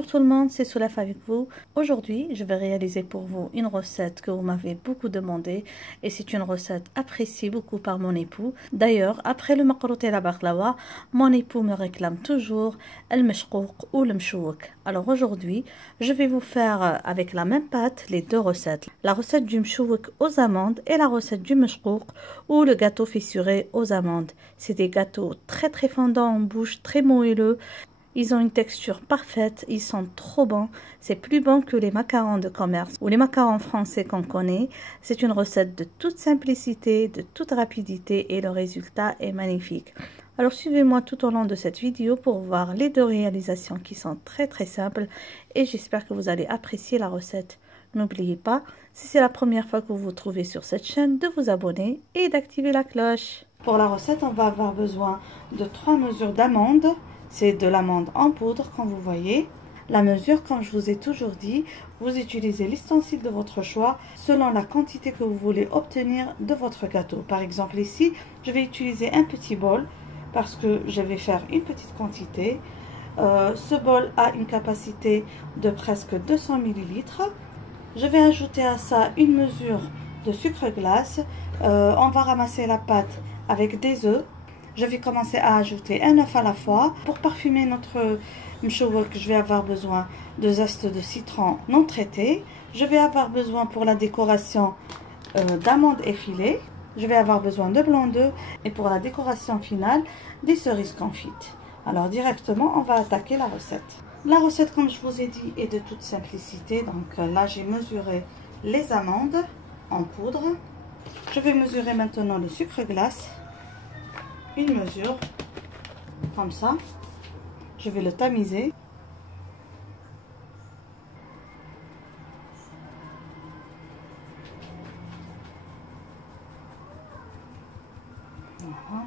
Bonjour tout le monde, c'est Soulaf avec vous. Aujourd'hui, je vais réaliser pour vous une recette que vous m'avez beaucoup demandé et c'est une recette appréciée beaucoup par mon époux. D'ailleurs, après le macaroute et la baklawa, mon époux me réclame toujours le meshkouk ou le mchouk. Alors aujourd'hui, je vais vous faire avec la même pâte les deux recettes. La recette du mchouk aux amandes et la recette du meshkouk ou le gâteau fissuré aux amandes. C'est des gâteaux très fondants en bouche, très moelleux. Ils ont une texture parfaite, ils sont trop bons. C'est plus bon que les macarons de commerce ou les macarons français qu'on connaît. C'est une recette de toute simplicité, de toute rapidité et le résultat est magnifique. Alors suivez-moi tout au long de cette vidéo pour voir les deux réalisations qui sont très simples et j'espère que vous allez apprécier la recette. N'oubliez pas, si c'est la première fois que vous vous trouvez sur cette chaîne, de vous abonner et d'activer la cloche. Pour la recette, on va avoir besoin de 3 mesures d'amandes. C'est de l'amande en poudre, comme vous voyez. La mesure, comme je vous ai toujours dit, vous utilisez l'ustensile de votre choix selon la quantité que vous voulez obtenir de votre gâteau. Par exemple, ici, je vais utiliser un petit bol parce que je vais faire une petite quantité. Ce bol a une capacité de presque 200 ml. Je vais ajouter à ça une mesure de sucre glace. On va ramasser la pâte avec des œufs. Je vais commencer à ajouter un œuf à la fois. Pour parfumer notre mchouk, je vais avoir besoin de zeste de citron non traité. Je vais avoir besoin pour la décoration d'amandes effilées. Je vais avoir besoin de blanc d'œuf et pour la décoration finale, des cerises confites. Alors directement, on va attaquer la recette. La recette, comme je vous ai dit, est de toute simplicité. Donc là, j'ai mesuré les amandes en poudre. Je vais mesurer maintenant le sucre glace. Une mesure comme ça, je vais le tamiser. Voilà.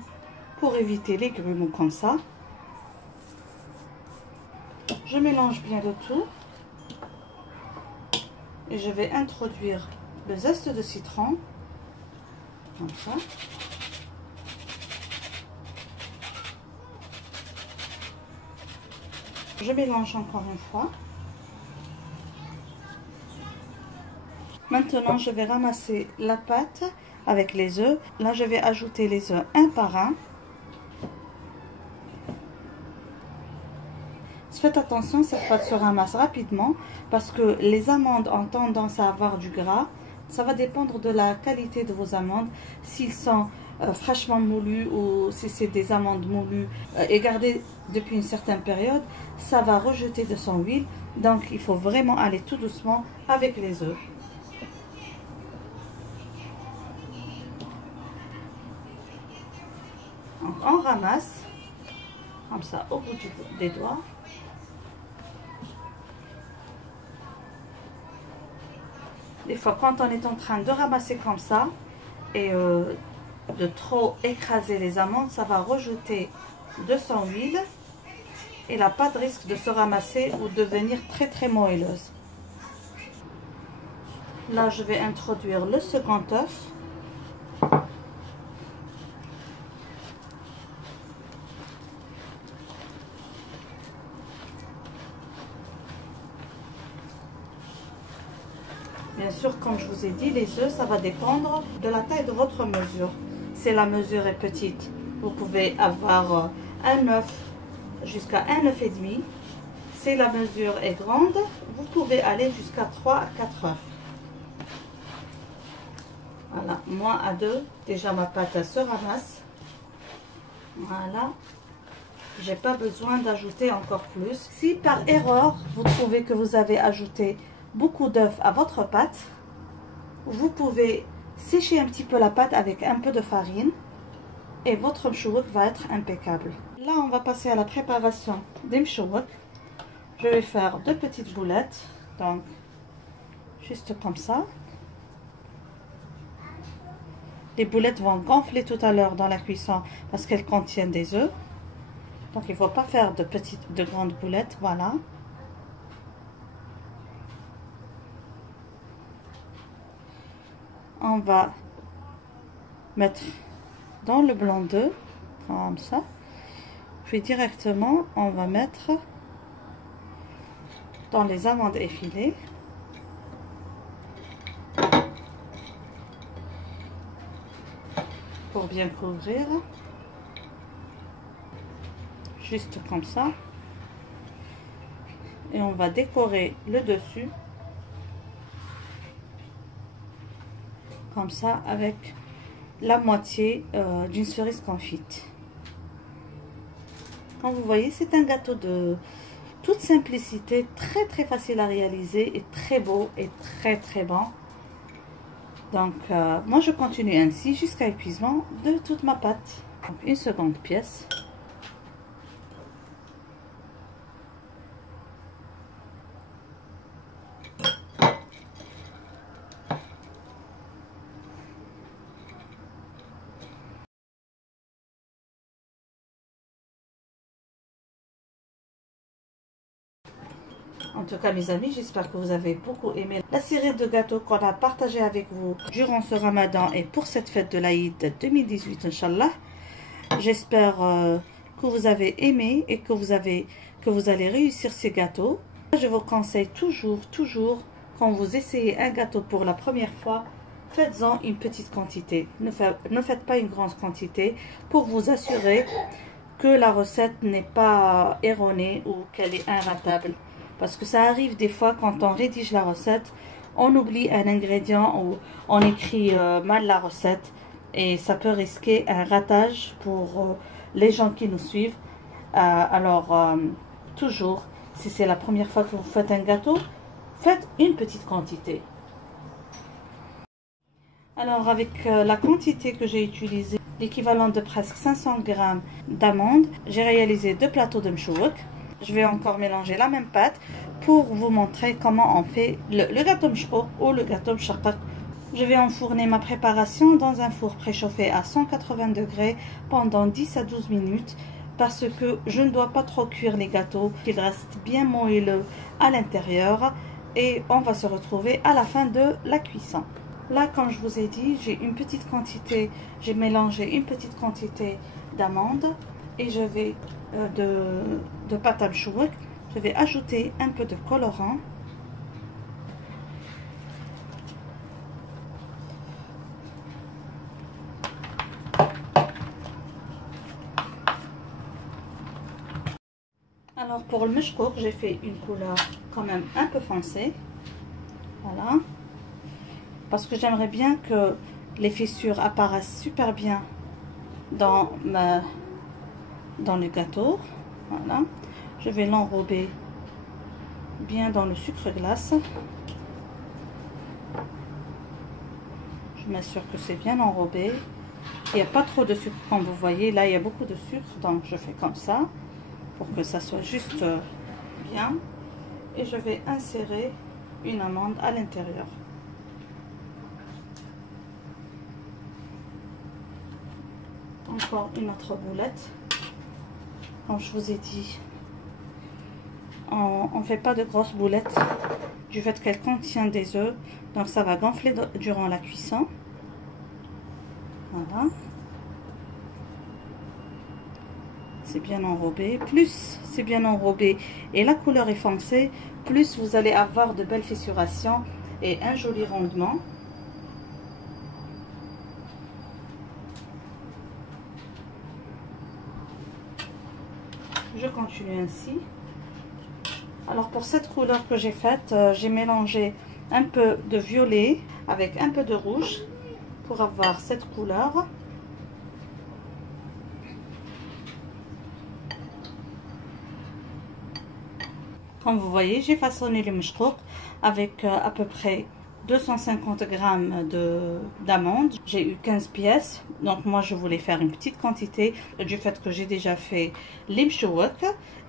Pour éviter les grumeaux comme ça, je mélange bien le tout et je vais introduire le zeste de citron comme ça. Je mélange encore une fois. Maintenant, je vais ramasser la pâte avec les œufs. Là, je vais ajouter les œufs un par un. Faites attention, cette pâte se ramasse rapidement parce que les amandes ont tendance à avoir du gras. Ça va dépendre de la qualité de vos amandes. S'ils sont fraîchement moulus ou si c'est des amandes moulues et gardées depuis une certaine période, ça va rejeter de son huile. Donc il faut vraiment aller tout doucement avec les œufs. Donc on ramasse comme ça au bout des doigts. Des fois, quand on est en train de ramasser comme ça et de trop écraser les amandes, ça va rejeter de son huile et la pâte risque de se ramasser ou de devenir très moelleuse. Là, je vais introduire le second œuf. Bien sûr, comme je vous ai dit, les œufs, ça va dépendre de la taille de votre mesure. Si la mesure est petite, vous pouvez avoir un œuf jusqu'à un œuf et demi. Si la mesure est grande, vous pouvez aller jusqu'à 3 à 4 œufs. Voilà, moi à 2, déjà ma pâte elle se ramasse. Voilà. J'ai pas besoin d'ajouter encore plus. Si par erreur, vous trouvez que vous avez ajouté beaucoup d'œufs à votre pâte, vous pouvez sécher un petit peu la pâte avec un peu de farine et votre mchouk va être impeccable. Là, on va passer à la préparation des mchouk. Je vais faire 2 petites boulettes, donc juste comme ça. Les boulettes vont gonfler tout à l'heure dans la cuisson parce qu'elles contiennent des œufs. Donc il ne faut pas faire de grandes boulettes, voilà. On va mettre dans le blanc d'œuf, comme ça. Puis directement, on va mettre dans les amandes effilées. Pour bien couvrir. Juste comme ça. Et on va décorer le dessus. Comme ça, avec la moitié d'une cerise confite. Comme vous voyez, c'est un gâteau de toute simplicité, très facile à réaliser et très beau et très bon. Donc moi je continue ainsi jusqu'à épuisement de toute ma pâte. Donc une seconde pièce. En tout cas mes amis, j'espère que vous avez beaucoup aimé la série de gâteaux qu'on a partagé avec vous durant ce ramadan et pour cette fête de l'Aïd 2018 Inch'Allah. J'espère que vous avez aimé et que vous allez réussir ces gâteaux. Je vous conseille toujours quand vous essayez un gâteau pour la première fois, faites-en une petite quantité. Ne faites pas une grande quantité pour vous assurer que la recette n'est pas erronée ou qu'elle est inratable. Parce que ça arrive des fois quand on rédige la recette, on oublie un ingrédient ou on écrit mal la recette et ça peut risquer un ratage pour les gens qui nous suivent. Alors, toujours, si c'est la première fois que vous faites un gâteau, faites une petite quantité. Alors, avec la quantité que j'ai utilisée, l'équivalent de presque 500 g d'amandes, j'ai réalisé 2 plateaux de mchouk. Je vais encore mélanger la même pâte pour vous montrer comment on fait le gâteau mchouk ou le gâteau mchaqaq. Je vais enfourner ma préparation dans un four préchauffé à 180 degrés pendant 10 à 12 minutes parce que je ne dois pas trop cuire les gâteaux, qu'ils restent bien moelleux à l'intérieur et on va se retrouver à la fin de la cuisson. Là, comme je vous ai dit, j'ai mélangé une petite quantité d'amandes et je vais de pâte à mchouk. Je vais ajouter un peu de colorant. Alors pour le mchouk, j'ai fait une couleur quand même un peu foncée. Voilà. Parce que j'aimerais bien que les fissures apparaissent super bien dans le gâteau. Voilà. Je vais l'enrober bien dans le sucre glace. Je m'assure que c'est bien enrobé. Il n'y a pas trop de sucre comme vous voyez. Là, il y a beaucoup de sucre. Donc, je fais comme ça pour que ça soit juste bien. Et je vais insérer une amande à l'intérieur. Encore une autre boulette. Comme je vous ai dit, on ne fait pas de grosses boulettes du fait qu'elle contient des œufs, donc ça va gonfler durant la cuisson. Voilà, c'est bien enrobé. Plus c'est bien enrobé et la couleur est foncée, plus vous allez avoir de belles fissurations et un joli rondement. Je continue ainsi. Alors pour cette couleur que j'ai faite, j'ai mélangé un peu de violet avec un peu de rouge pour avoir cette couleur. Comme vous voyez, j'ai façonné le mchouk avec à peu près 250 g d'amandes. J'ai eu 15 pièces, donc moi je voulais faire une petite quantité du fait que j'ai déjà fait les mchouk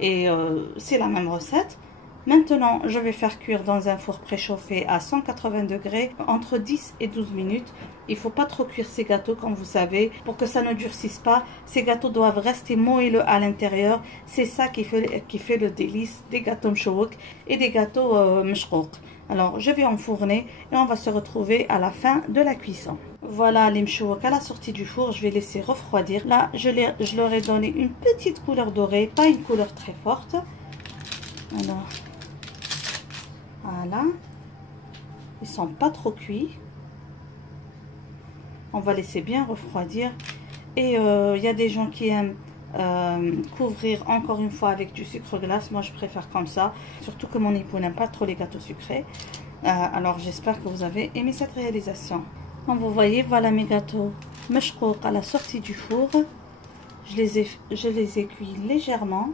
et c'est la même recette. Maintenant, je vais faire cuire dans un four préchauffé à 180 degrés entre 10 et 12 minutes. Il ne faut pas trop cuire ces gâteaux, comme vous savez, pour que ça ne durcisse pas. Ces gâteaux doivent rester moelleux à l'intérieur. C'est ça qui fait le délice des gâteaux mchouk et des gâteaux mchouk. Alors, je vais enfourner et on va se retrouver à la fin de la cuisson. Voilà les mchouk à la sortie du four. Je vais laisser refroidir. Là, je leur ai donné une petite couleur dorée, pas une couleur très forte. Alors, Voilà. Ils sont pas trop cuits. On va laisser bien refroidir. Et il y a des gens qui aiment couvrir encore une fois avec du sucre glace. Moi je préfère comme ça, surtout que mon époux n'aime pas trop les gâteaux sucrés. Alors j'espère que vous avez aimé cette réalisation. Comme vous voyez, voilà mes gâteaux meshkouk à la sortie du four. Je les ai cuits légèrement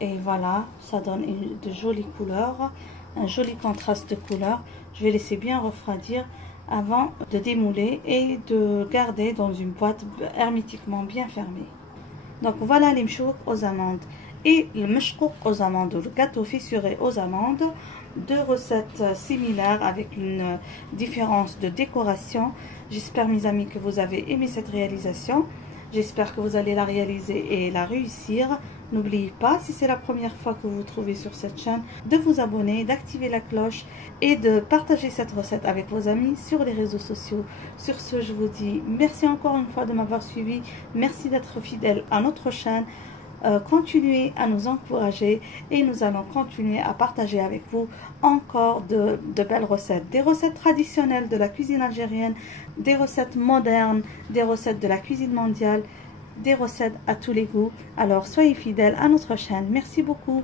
et voilà, ça donne de jolies couleurs, un joli contraste de couleurs. Je vais laisser bien refroidir avant de démouler et de garder dans une boîte hermétiquement bien fermée. Donc voilà les mchouk aux amandes et le meshkouk aux amandes, le gâteau fissuré aux amandes. Deux recettes similaires avec une différence de décoration. J'espère mes amis que vous avez aimé cette réalisation. J'espère que vous allez la réaliser et la réussir. N'oubliez pas, si c'est la première fois que vous vous trouvez sur cette chaîne, de vous abonner, d'activer la cloche et de partager cette recette avec vos amis sur les réseaux sociaux. Sur ce, je vous dis merci encore une fois de m'avoir suivi. Merci d'être fidèle à notre chaîne. Continuez à nous encourager et nous allons continuer à partager avec vous encore de belles recettes. Des recettes traditionnelles de la cuisine algérienne, des recettes modernes, des recettes de la cuisine mondiale, des recettes à tous les goûts. Alors soyez fidèles à notre chaîne. Merci beaucoup.